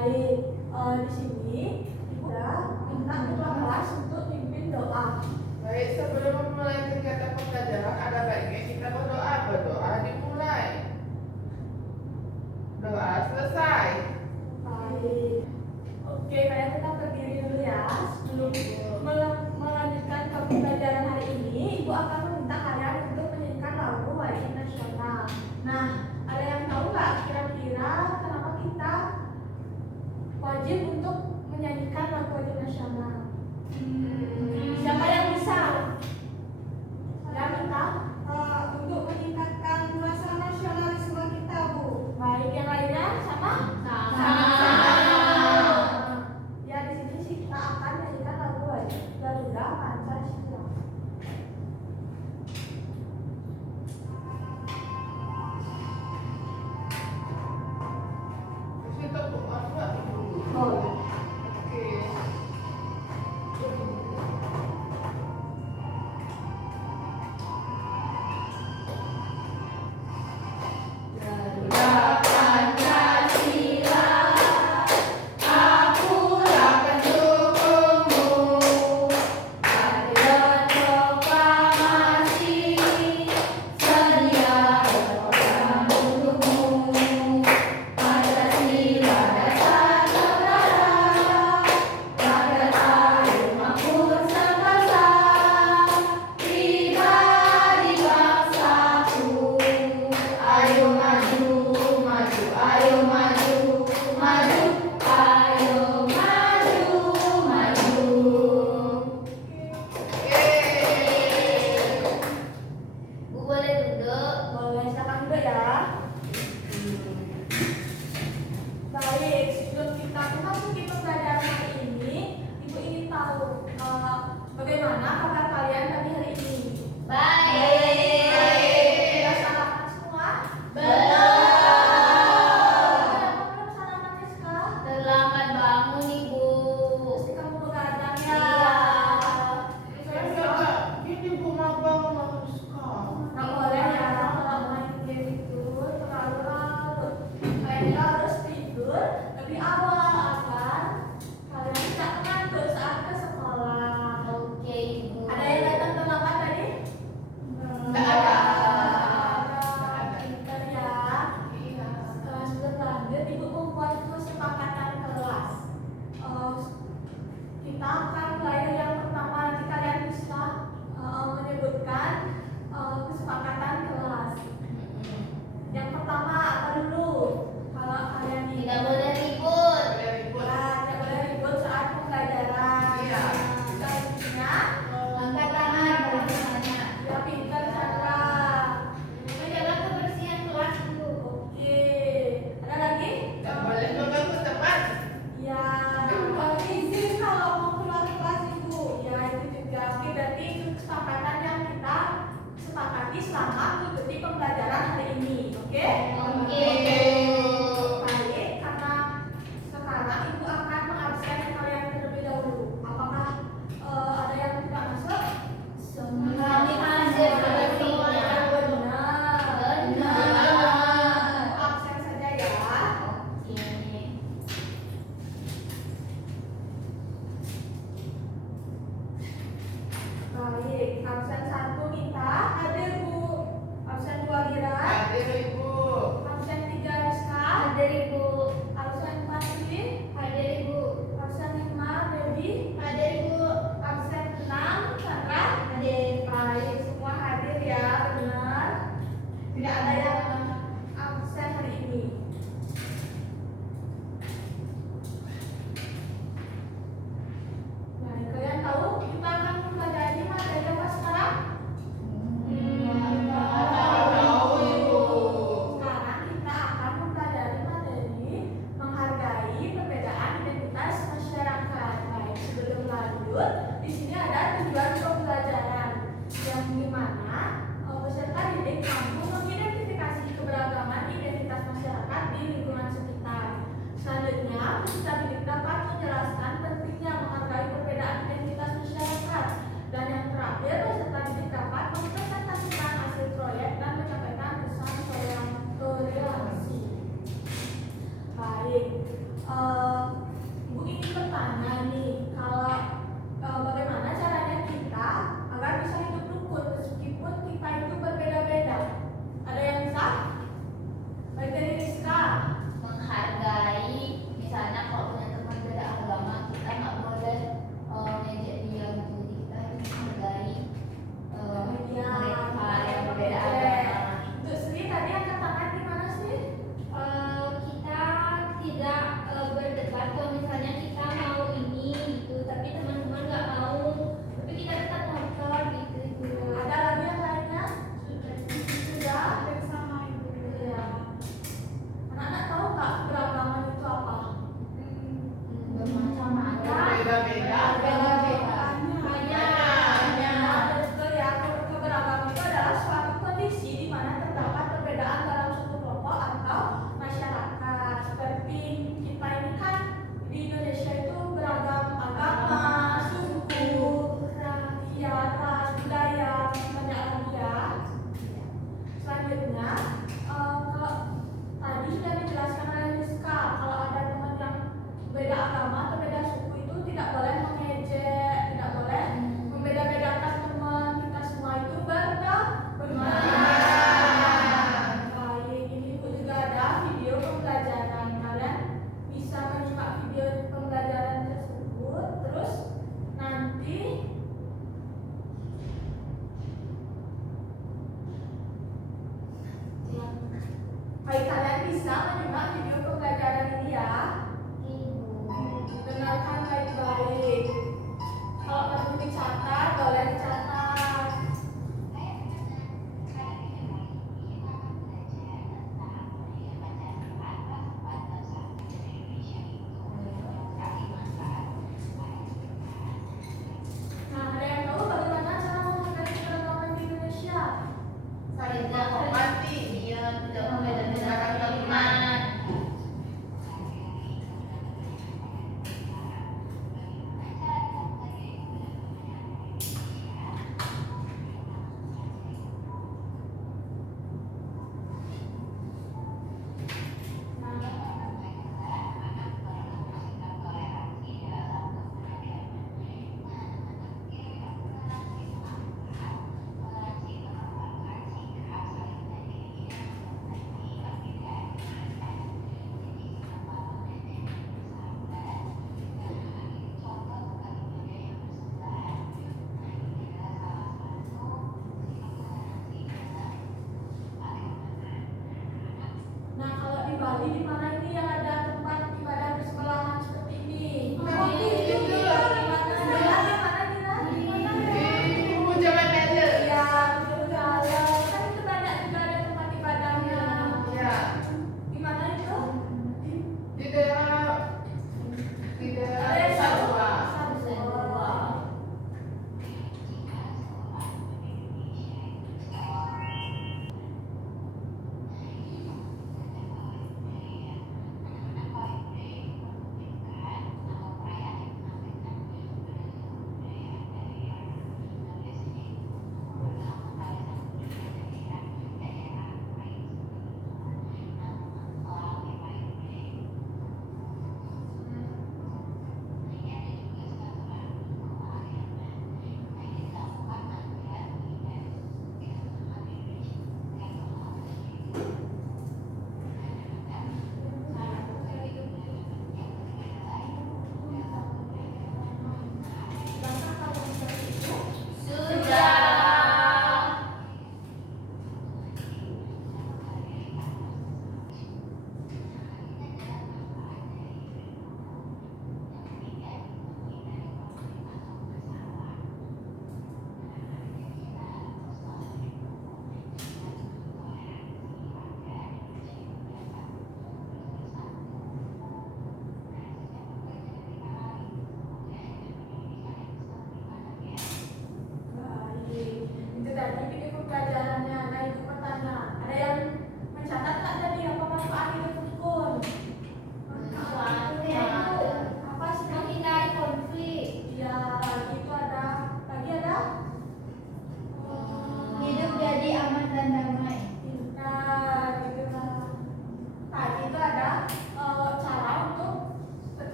Baik, di sini Ibu ya minta ketua kelas untuk pimpin doa. Baik, sebelum memulai kegiatan pembelajaran ada baiknya kita berdoa. Berdoa dimulai. Doa selesai. Baik. Oke, kalian tetap berdiri dulu ya. Sebelum melanjutkan ke pembelajaran hari ini, Ibu akan meminta kalian untuk menyanyikan lagu wajib nasional. Nah, ada yang tahu nggak kira-kira kenapa kita wajib untuk menyanyikan lagu wajib nasional? Siapa yang bisa? Ya, minta untuk meningkatkan rasa nasionalisme kita, Bu. Baik, yang lainnya sama? Sama. Ya, di sini sih kita akan menyanyikan lagu wajib Garuda Pancasila. Terus itu apa dulu? Oh. Oke. Boleh, silakan dulu ya. Baik, sebelum kita memasuki pembelajaran hari ini, Ibu ingin tahu bagaimana kabar kalian pagi hari ini? Sudah sarapan semua? Kenapa belum sarapan, Rizka? Pasti kamu begadang ya. Saya enggak, ini Bu magang makan suka. Nggak boleh ya kalau main game itu terlalu larut. Kalian harus tidur lebih awal agar kalian tidak mengantuk saat ke sekolah. Ada yang datang terlambat tadi? Nggak ada. Pinter ya. Sebelum lanjut, Ibu membuat kesepakatan kelas. Kita akan mulai dari yang pertama. Nanti kalian bisa menyebutkan kesepakatan kelas. Yang pertama apa dulu? Kalau kalian Tidak boleh ribut. ya, tidak boleh ribut saat pembelajaran. Iya. Selanjutnya, ya pinter Chandra. Oke, ada lagi? Tidak boleh mengganggu teman. Ya, izin kalau mau keluar kelas Ibu. Ya, itu juga. Oke, berarti itu kesepakatan yang kita sepakati selama mengikuti pembelajaran hari ini. Oke? Baik, karena sekarang Ibu akan mengabsen kalian terlebih dahulu. Apakah ada yang tidak masuk? Benar. Absen saja ya. Baik, absen 1 minta hadir Bu. Absen 2 Gira. Hadir Ibu. Absen 3 Rizka. Absen 4 Sri. Absen 5 Dewi. Absen 6 Chandra. Baik, semua hadir ya, benar. Tidak ada yang absen hari ini. Nah, kalian tahu kita akan mempelajari materi apa sekarang? Tahu Ibu.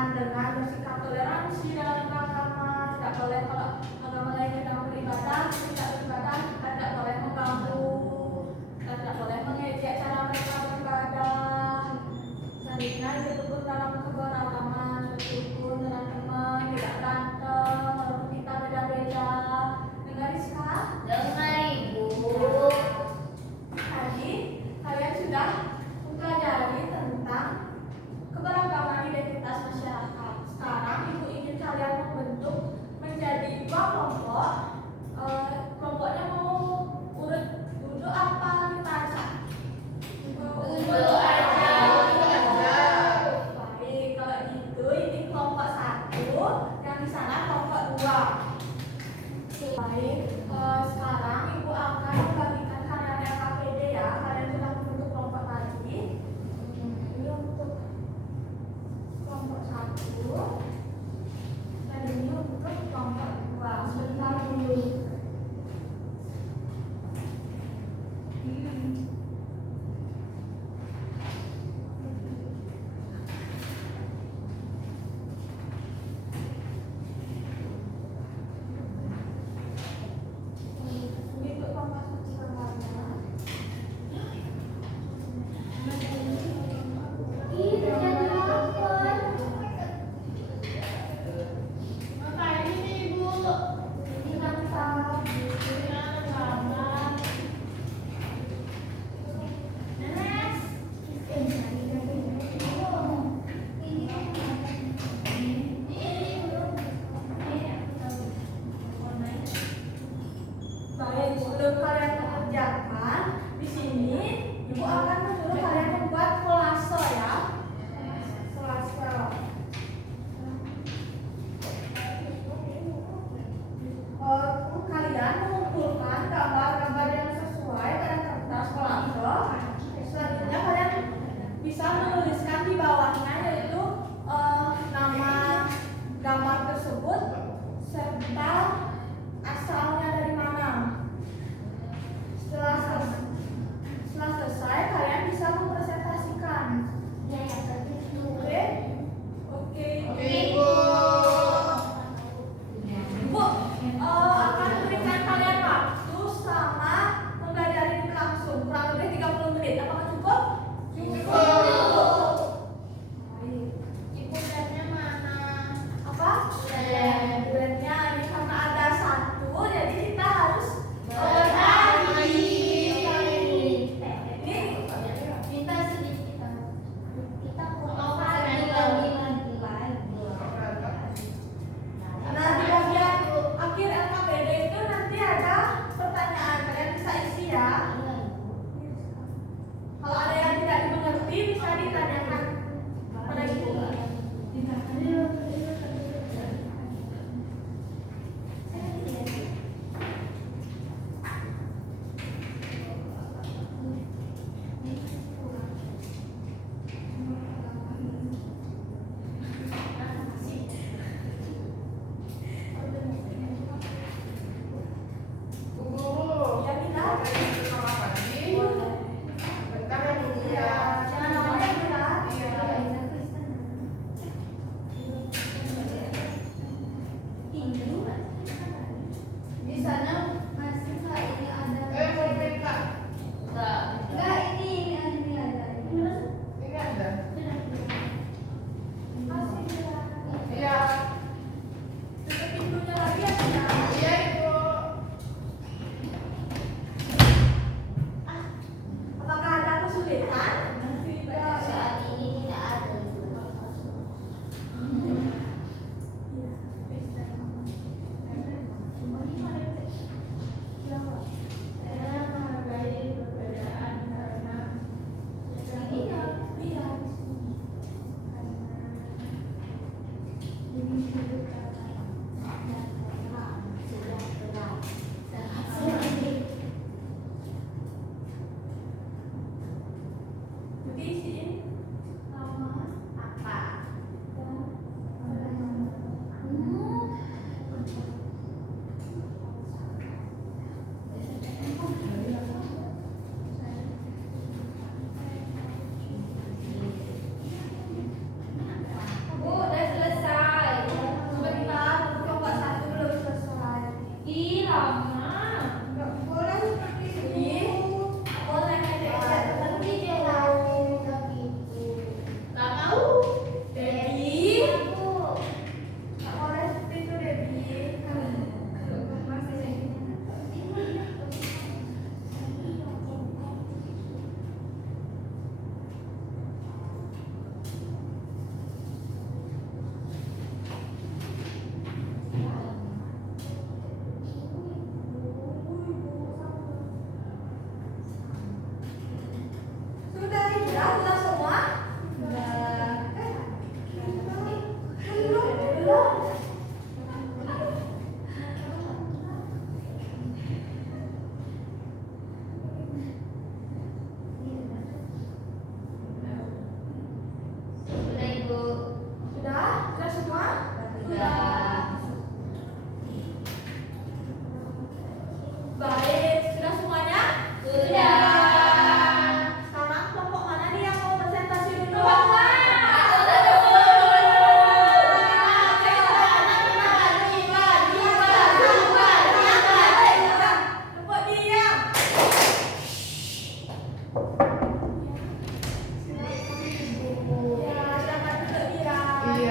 kebiasaan dengan bersikap toleransi dalam beragama. Tidak boleh kalau agama lain sedang beribadah, tidak beribadah, kita tidak boleh mengganggu, kita tidak boleh mengejek cara mereka beribadah. Selanjutnya dituntut dalam keberagaman, bersyukur dengan teman, tidak berantem, walaupun kita beda-beda. Dengar Rizka? Dengar Ibu. Tadi kalian sudah mempelajari tentang keberagaman identitas masyarakat. Sekarang Ibu ingin kalian membentuk menjadi dua kelompok. Kelompoknya mau urut duduk apa kita acak? Duduk aja. Baik, kalau gitu ini kelompok 1, yang di sana kelompok 2. Baik, sekarang Ibu akan membagikan karya KPD ya. Kalian sudah membentuk kelompok tadi.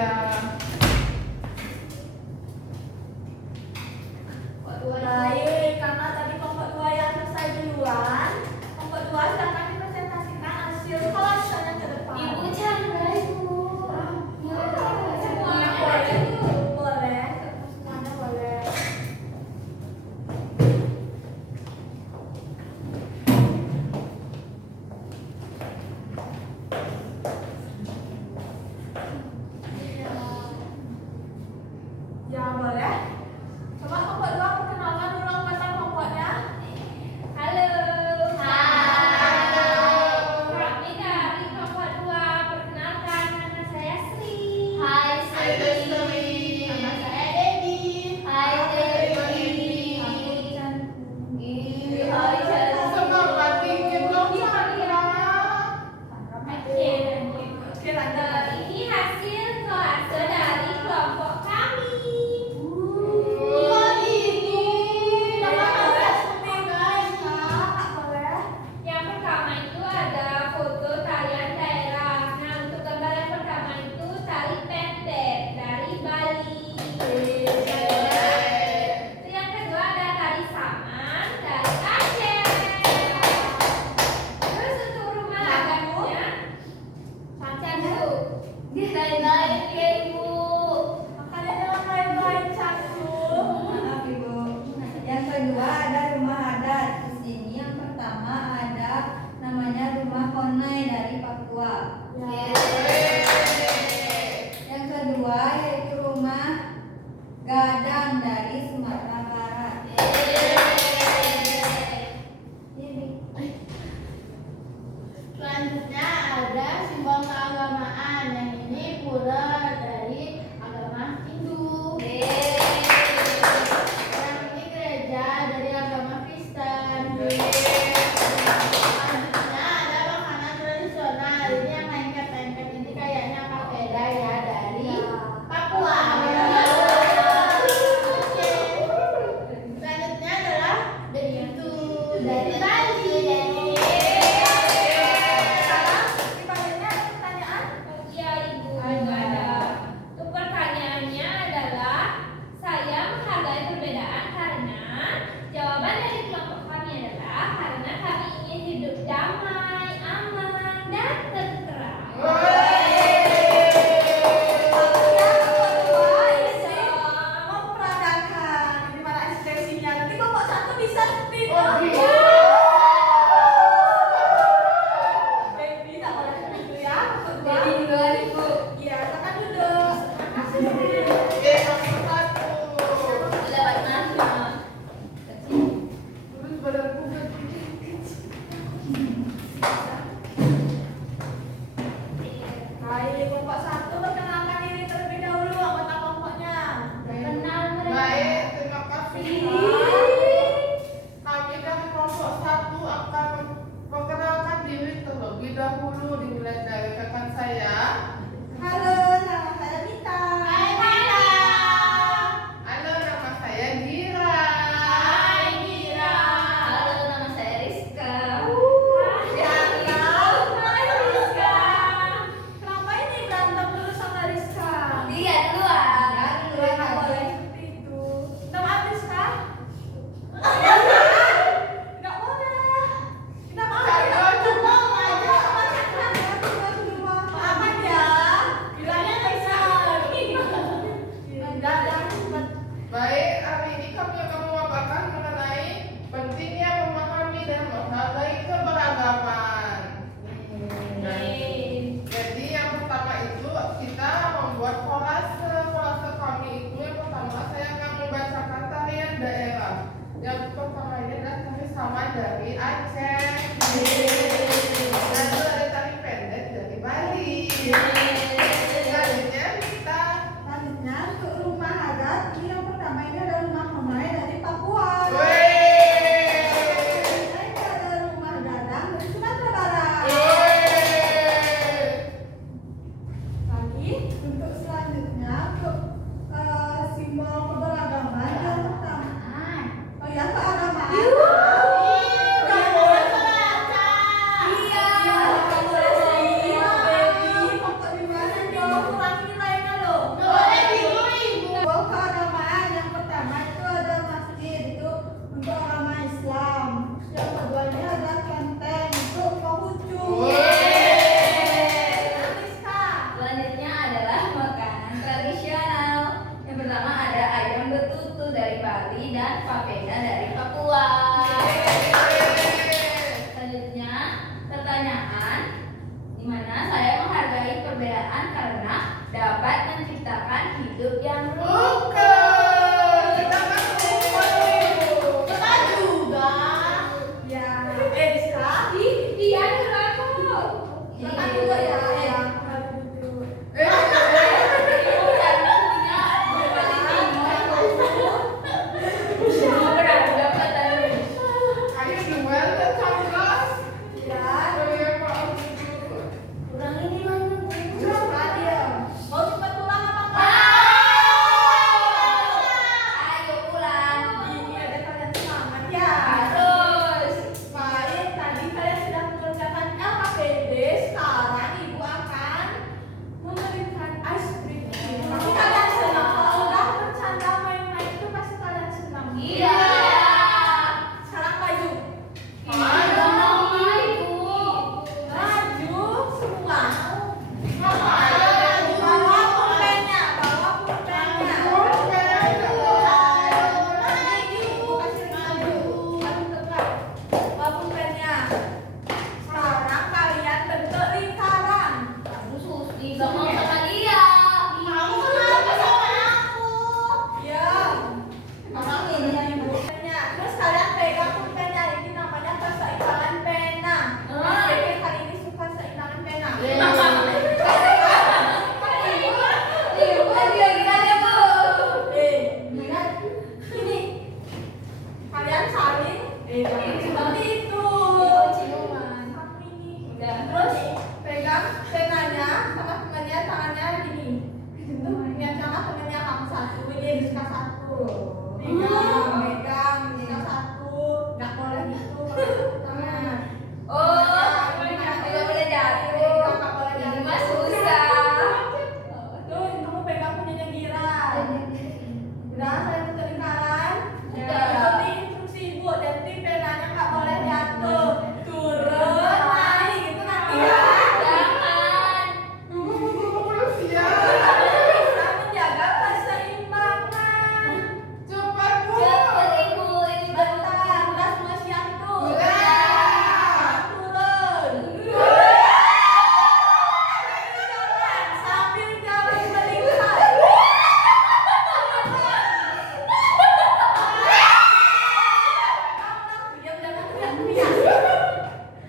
ya. Baik, karena tadi kelompok 2 yang selesai duluan, kelompok 2 silakan dipresentasikan hasil kelasnya ke depan. Ibu Chandra Ibu. Semuanya boleh, boleh, semuanya boleh. Ya boleh. Coba kelompok 2 perkenalkan dulu anggota kelompoknya. Halo. Halo. Kami dari kelompok 2. Perkenalkan, nama saya Sri. Hai Sri. Nama saya Debbie. Hai Debbie. Hai Chandra. Semangat dikit dong Chandra. Oke, lanjut. Ini hasil kelas dari kelompok kami. Yang pertama itu ada foto tarian daerah. Nah, untuk gambar yang pertama itu tari pendek dari Bali. Itu yang kedua ada tari saman dari Aceh. Terus untuk rumah magamnya candu. Baik-baik ya Ibu. Makanya jangan main-main cantik. Maaf Ibu. Yang kedua ada rumah adat. Di sini yang pertama ada namanya rumah Konai dari Papua. Yang kedua yaitu rumah Gadang dari Sumatera Barat. Ini. Selanjutnya ada simbol keagamaan. Yang ini pura dari agama Hindu. Yang ini gereja dari agama Kristen. Selanjutnya ada makanan tradisional. Ini yang lengket-lengket ini kayaknya papeda ya dari Papua. Oke. Selanjutnya adalah beritu dari Bali. Sekarang dipanggilnya ada pertanyaan. Ya Ibu, ada. Untuk pertanyaannya adalah saya menghargai perbedaan karena jawaban dari kelompok kami adalah karena kami ingin hidup damai, aman, dan tentram. Yang kedua ini memperadakan. Ini mana ekspresinya? Nanti kelompok 1 bisa speed. Baby, tak boleh begitu ya. Kelompok 2. Iya, silakan duduk. Makasih. Nomor 1. Lewat mana? Terus badanku kecil. Baik, kelompok 1 perkenalkan diri terlebih dahulu anggota kelompoknya. Kenal mereka. Baik, terima kasih. Kami dari kelompok 1 akan memperkenalkan diri terlebih dahulu, dimulai dari rekan saya. Halo, nama saya Mita. Halo, nama saya Gira. Halo, nama saya Rizka. Kenapa ini berantem dulu sama Rizka? Dia duluan. Nggak boleh seperti itu. Nama Rizka? Nggak boleh. Kenapa? Maafkan ya. Bilangnya Rizka. Jangan cepat. Baik, hari ini kami akan memaparkan mengenai pentingnya memahami dan menghargai keberagaman. Jadi yang pertama itu kita membuat kolase. Kolase kami itu yang pertama saya akan membacakan tarian daerah. Yang pertama ini adalah tari saman dari Aceh. Lalu ada tari pendek dari Bali. Selanjutnya kita Selanjutnya untuk rumah adat ini yang pertama ini ada rumah Konai dari Papua. Ini ada rumah Gadang dari Sumatera Barat. Lagi untuk selanjutnya untuk simbol keberagaman yang pertama. Oh ya, keagamaan. Nggak boleh selasa. Iya. Nggak boleh sedih, baby. Pokok di mana dong? Kurang nilainya loh. papeda dari Papua. Selanjutnya, pertanyaan di mana saya menghargai perbedaan karena dapat menciptakan hidup yang Bukan. Kita kan lupa. Kita juga. Ya, bisa. Dia dulu aku. Makan dulu ya. Ya, makan dulu. Ayo duel dan coblos. Ya, Iya, maaf. kurang ini lagi. Coba dia. Mau cepat pulang apa enggak? Ayo pulang. Ini ada kalian semangat ya. Harus. Baik, tadi kalian sudah mengerjakan LKPD. Sekarang ibu akan memberikan ice cream. Pasti kalian senang. Kalau udah bercanda main-main itu pasti kalian senang. Iya. Sekarang maju. Maju. Maju semua. Ngapain? Bawa pulpennya, bawa pulpennya. Ini ibu kasih maju. Maju tegak. Bawa pulpennya. Sekarang kalian bentuk lingkaran. Kamu Susi gak mau sama dia. Kamu kenapa sama aku? Ya. Abang ini yang ibu. Terus kalian pegang pulpennya. Ini namanya keseimbangan pena. Mas Bebe kali ini suka keseimbangan pena. Lihat ini. Kalian saling jangan seperti itu. Aku ini. Terus pegang penanya sama temannya tangannya gini. Yang sama temannya kamu satu, ini Rizka satu. Pegang Rizka satu. Nggak boleh gitu kalau satu tangan. Nggak boleh jatuh. Nggak boleh Ini jatuh. mah susah. Tuh, kamu pegang punyanya Gira. Udah, saya bentuk lingkaran. Udah. Ikuti instruksi ibu. Jadi penanya nggak boleh jatuh. Turun, naik gitu nanti ya. Jangan. Bisa Bisa menjaga keseimbangan. cepat bu. Cepet ibu, ini Bentar, udah semua siap tuh. Udah. Turun. Sambil jalan melingkar. Diam, jangan teriak-teriak.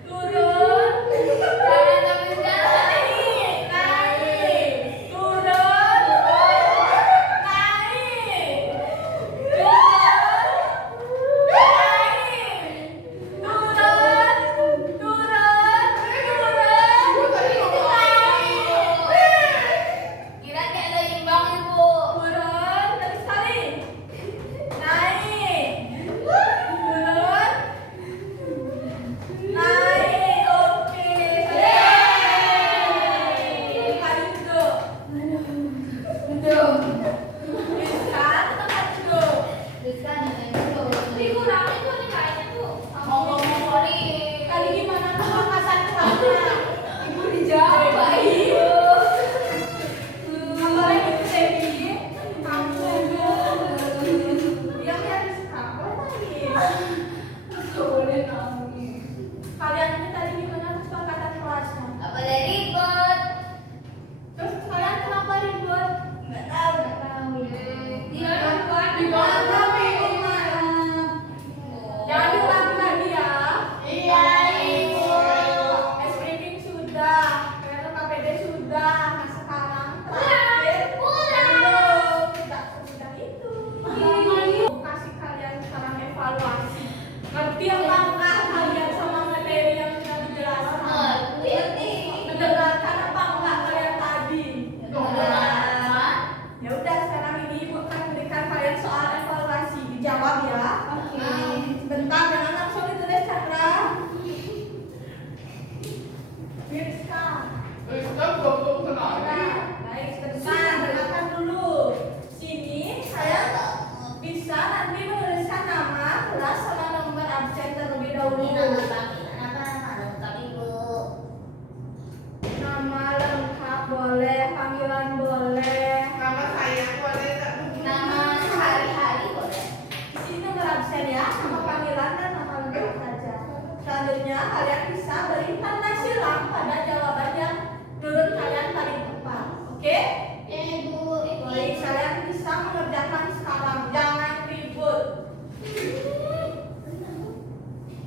Turun. jangan sampai jalan. Naik. Turun. Naik. Turun. Naik. Turun. Ibu tadi ngomong apa? Kira kayak lo imbang ibu. Turun. Terus sekali. Naik. Turun. Naik. Oke. Kali duduk. Duduk. Bisa tempat duduk. Rizka nyanyi dulu. Dikurangin tuh nih kayaknya tuh. Ngomong-ngomong nih. Kali gimana kepakasan kurangnya? Ibu dijawab ibu. Nggak boleh gitu, Devi. Kamu diam ya, Rizka. Boleh nangis. Boleh nangis. Kalian ini tadi gimana kesepakatan kelasnya? Apa dari ribet? Terus kalian kenapa ribut? Nggak tahu. Selanjutnya kalian bisa beri tanda silang pada jawaban yang menurut kalian paling tepat. Oke? Bu. Baik, kalian bisa mengerjakan sekarang. Jangan ribut.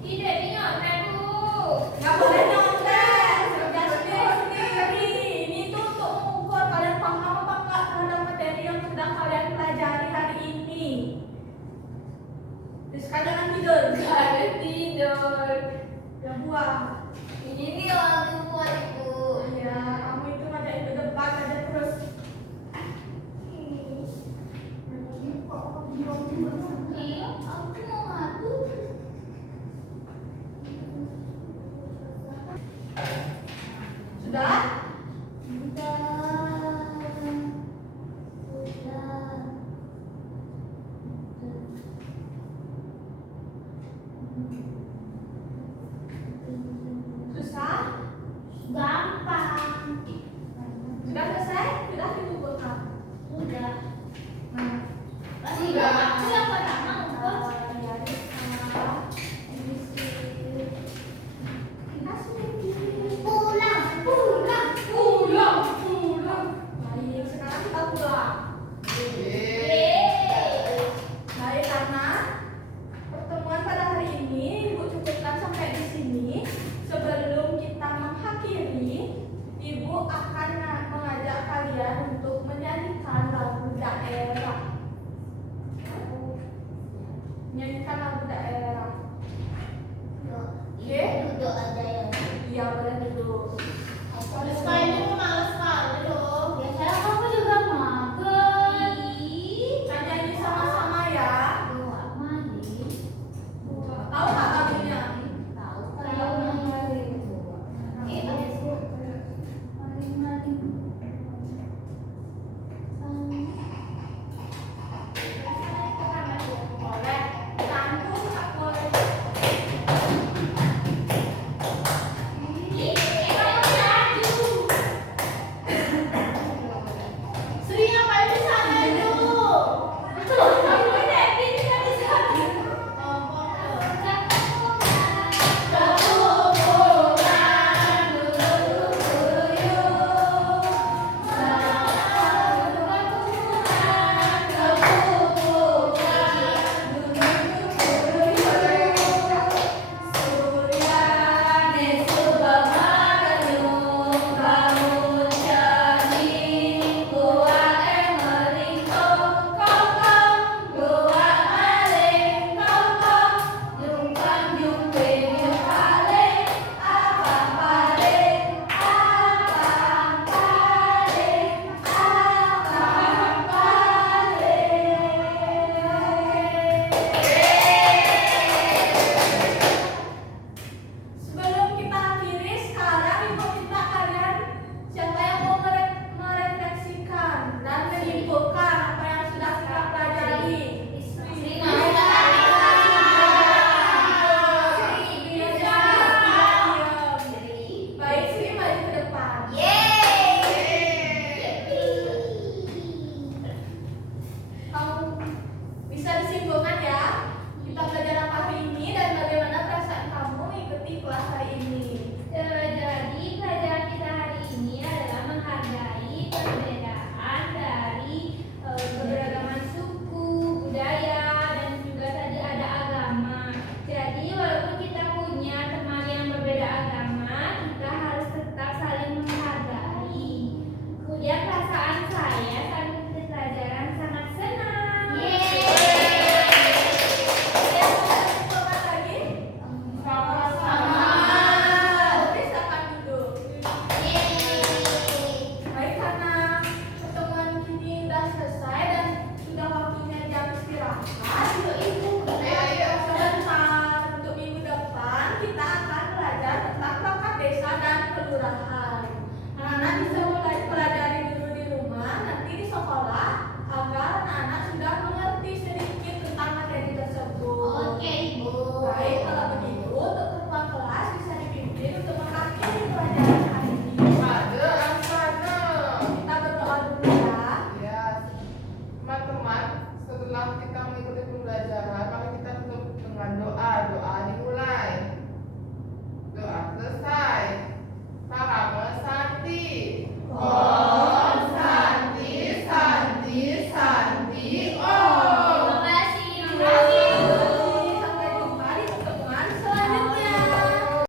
Tidak dinyontek, Bu. Nggak boleh nyontek. Kerja sendiri. Ini tuh untuk mengukur kalian paham apa enggak terhadap materi yang sedang kalian pelajari hari ini. Rizka jangan tidur. Gak ada tidur. Ya buang. Ini